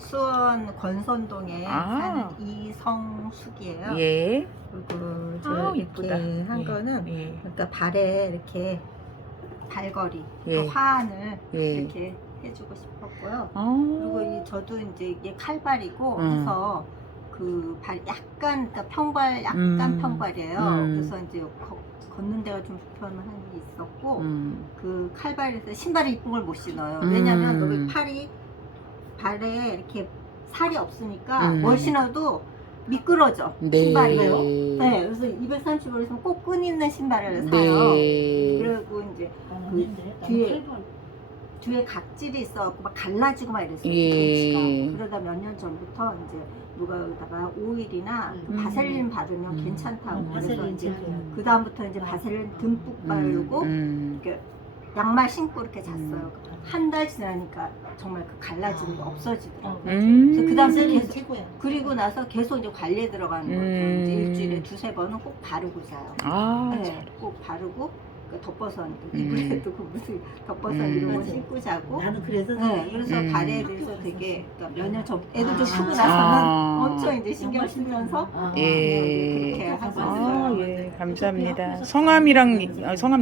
수원 권선동에 아. 사는 이성숙이에요. 예. 그리고 저 아, 이렇게 이쁘다. 한 예, 거는 예. 그러니까 발에 이렇게 발걸이, 예. 그 화환을 예. 이렇게 해주고 싶었고요. 아. 그리고 이 저도 이제 이게 칼발이고 음. 해서 그 발 약간 그러니까 평발 약간 음. 평발이에요. 음. 그래서 이제 걷- 걷는 데가 좀 불편한 게 있었고 음. 그 칼발에서 신발을 이쁜 걸 못 신어요. 음. 왜냐면 여기 팔이 발에 이렇게 살이 없으니까 음. 뭘 신어도 미끄러져 네. 신발이요. 네, 그래서 235에서 꼭 끈 있는 신발을 사요. 네. 그리고 이제 없는데 뒤에 뒤에 각질이 있어갖고 막 갈라지고 막 이랬어요. 예. 그러다 몇 년 전부터 이제 누가 여기다가 오일이나 그 음. 바셀린 바르면 음. 괜찮다고 음, 그래서 바셀린 이제. 그 다음부터 이제 바셀린 듬뿍 바르고 음. 이렇게 양말 신고 이렇게 잤어요. 음. 한달 지나니까 정말 그 갈라지는 게 아. 없어지더라고요. 음. 그래서 그 다음에 계속 최고야. 그리고 나서 계속 이제 관리에 들어가는 거죠. 음. 이제 일주일에 두세 번은 꼭 바르고 자요. 아. 네, 꼭 바르고 그 덮버선 음. 이불에도 그 무슨 덮버선 음. 이런 거 맞아. 신고 자고 나는 그래서 네, 그래서 음. 발에 대해서 되게 그러니까 몇년 전 애들도 아. 크고 아. 나서는 엄청 이제 신경 쓰면서 아, 예. 그렇게 하고 아, 있어요. 예. 감사합니다. 성함이랑 아, 성함